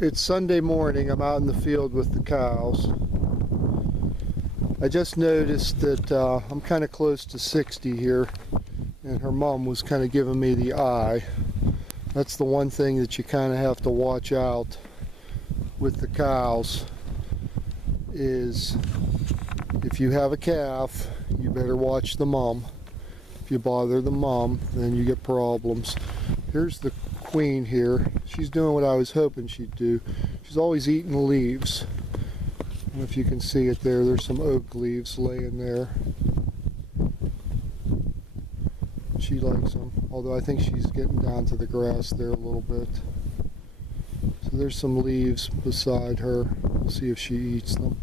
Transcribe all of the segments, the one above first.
It's Sunday morning. I'm out in the field with the cows. I just noticed that I'm kind of close to 60 here, and her mom was kind of giving me the eye. That's the one thing that you kind of have to watch out with the cows, is if you have a calf, you better watch the mom. If you bother the mom, then you get problems. Here's the queen here. She's doing what I was hoping she'd do. She's always eating leaves. I don't know if you can see it there. There's some oak leaves laying there. She likes them, although I think she's getting down to the grass there a little bit. So there's some leaves beside her. We'll see if she eats them.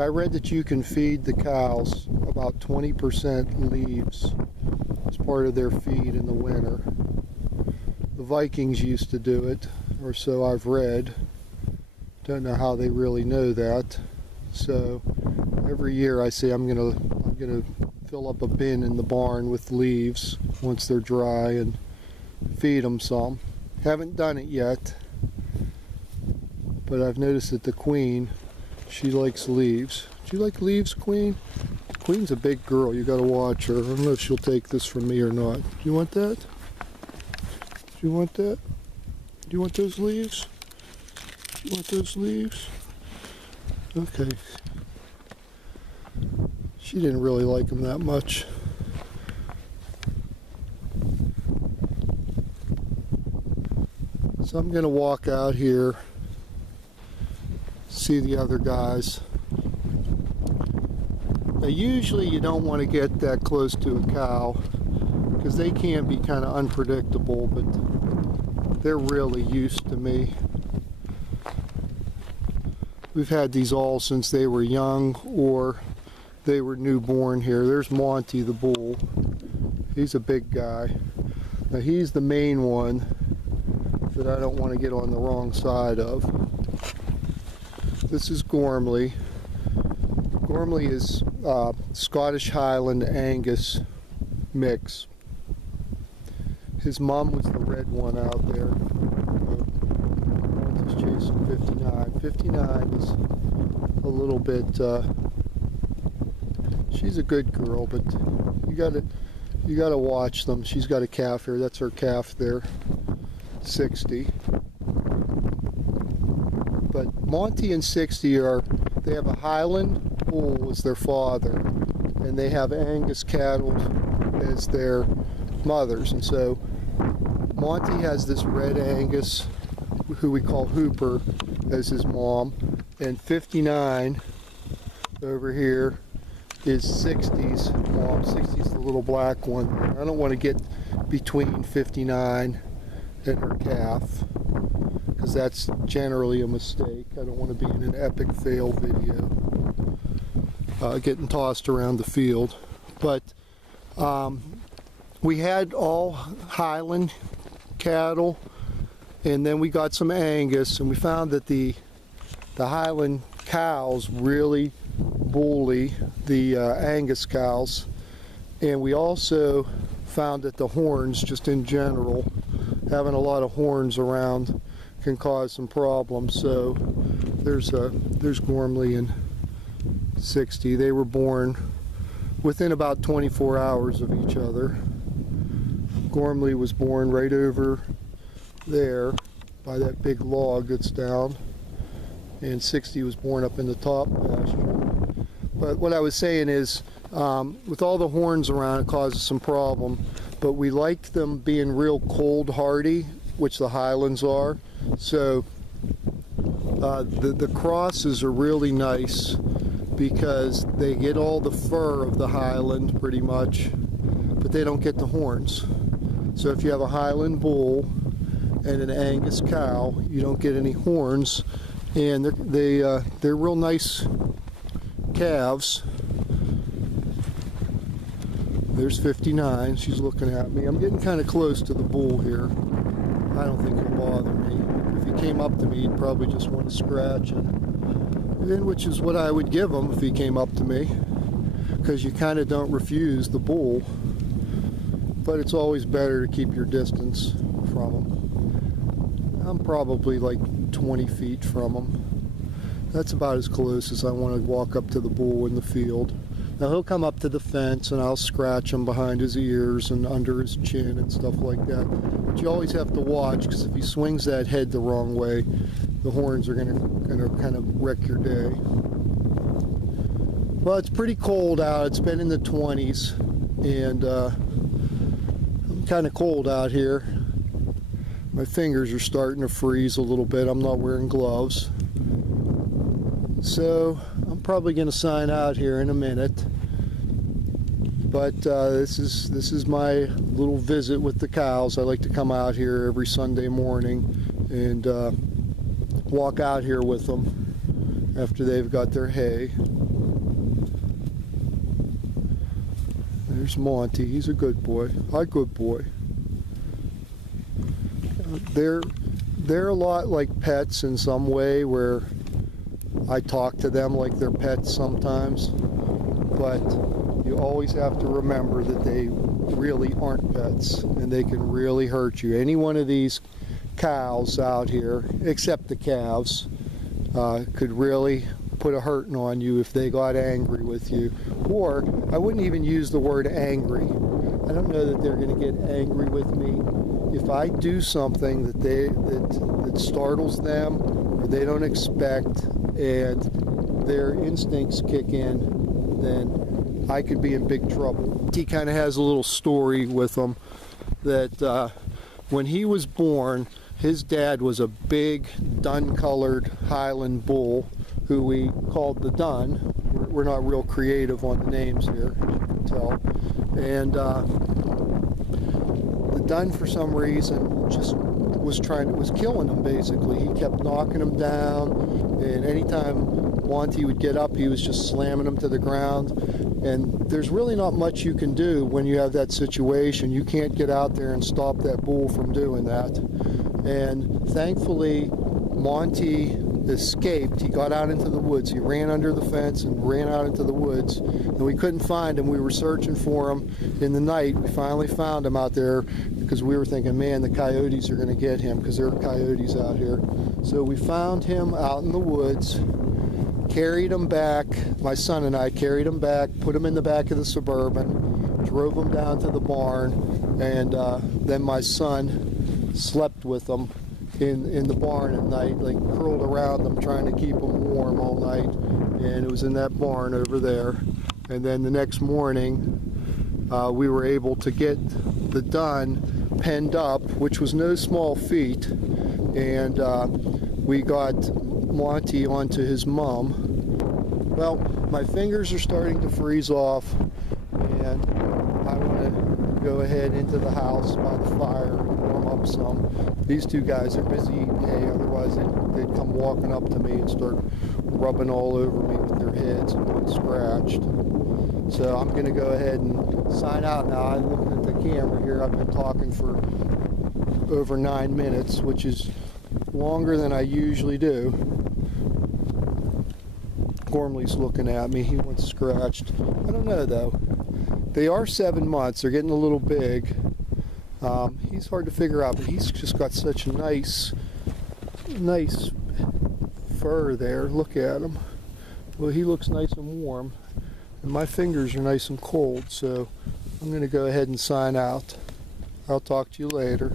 I read that you can feed the cows about 20% leaves as part of their feed in the winter. The Vikings used to do it, or so I've read. Don't know how they really know that. So every year I say I'm gonna fill up a bin in the barn with leaves once they're dry and feed them some. Haven't done it yet, but I've noticed that the queen, she likes leaves. Do you like leaves, Queen? Queen's a big girl. You gotta watch her. I don't know if she'll take this from me or not. Do you want that? Do you want that? Do you want those leaves? Do you want those leaves? Okay. She didn't really like them that much. So I'm gonna walk out here, see the other guys. Now usually you don't want to get that close to a cow because they can be kind of unpredictable, but they're really used to me. We've had these all since they were young or they were newborn here. There's Monty the bull. He's a big guy. Now he's the main one that I don't want to get on the wrong side of. This is Gormley. Gormley is Scottish Highland Angus mix. His mom was the red one out there. He's chasing 59. 59 is a little bit, she's a good girl, but you gotta watch them. She's got a calf here. That's her calf there. 60. But Monty and 60 they have a Highland bull as their father, and they have Angus cattle as their mothers. And so Monty has this red Angus, who we call Hooper, as his mom, and 59 over here is 60's mom. 60's the little black one. I don't want to get between 59 and her calf, because that's generally a mistake. I don't want to be in an epic fail video, getting tossed around the field. But we had all Highland cattle, and then we got some Angus, and we found that the Highland cows really bully the Angus cows. And we also found that the horns, just in general, having a lot of horns around can cause some problems. So there's Gormley and 60. They were born within about 24 hours of each other. Gormley was born right over there by that big log that's down, and 60 was born up in the top pasture. But what I was saying is, with all the horns around, it causes some problem, but we like them being real cold hardy, which the Highlands are. So the crosses are really nice because they get all the fur of the Highland pretty much, but they don't get the horns. So if you have a Highland bull and an Angus cow, you don't get any horns, and they're real nice calves. There's 59. She's looking at me. I'm getting kind of close to the bull here. I don't think he'll bother me. If he came up to me, he'd probably just want to scratch and and which is what I would give him if he came up to me, because you kind of don't refuse the bull, but it's always better to keep your distance from him. I'm probably like 20 feet from him. That's about as close as I want to walk up to the bull in the field. Now he'll come up to the fence and I'll scratch him behind his ears and under his chin and stuff like that. But you always have to watch, because if he swings that head the wrong way, the horns are gonna kind of wreck your day. Well, it's pretty cold out. It's been in the 20s, and I'm kind of cold out here. My fingers are starting to freeze a little bit. I'm not wearing gloves. So I'm probably going to sign out here in a minute. But this is my little visit with the cows. I like to come out here every Sunday morning and walk out here with them after they've got their hay. There's Monty. He's a good boy. A good boy. They're a lot like pets in some way, where I talk to them like they're pets sometimes, but you always have to remember that they really aren't pets, and they can really hurt you. Any one of these cows out here, except the calves, could really put a hurting on you if they got angry with you. Or I wouldn't even use the word angry. I don't know that they're going to get angry with me. If I do something that startles them, or they don't expect, and their instincts kick in, then I could be in big trouble. He kind of has a little story with him that when he was born, his dad was a big dun-colored Highland bull who we called the Dun. We're not real creative on the names here, as you can tell. And the Dun, for some reason, just was killing him, basically. He kept knocking him down, and anytime Monty would get up, he was just slamming him to the ground. And there's really not much you can do when you have that situation. You can't get out there and stop that bull from doing that. And thankfully, Monty escaped. He got out into the woods. He ran under the fence and ran out into the woods, and we couldn't find him. We were searching for him in the night. We finally found him out there, because we were thinking, man, the coyotes are going to get him, because there are coyotes out here. So we found him out in the woods, carried him back. My son and I carried him back, put him in the back of the Suburban, drove him down to the barn, and then my son slept with him in the barn at night, like curled around them, trying to keep them warm all night. And it was in that barn over there. And then the next morning, we were able to get the Dun penned up, which was no small feat. And we got Monty onto his mom. Well, my fingers are starting to freeze off, and I want to go ahead into the house by the fire and warm up some. These two guys are busy eating hay, otherwise they'd come walking up to me and start rubbing all over me with their heads and get scratched. So I'm going to go ahead and sign out now. I'm looking at the camera here. I've been talking for over 9 minutes, which is longer than I usually do. Gormley's looking at me. He wants scratched. I don't know, though. They are 7 months. They're getting a little big. He's hard to figure out, but he's just got such a nice fur there. Look at him. Well, he looks nice and warm, and my fingers are nice and cold, so I'm going to go ahead and sign out. I'll talk to you later.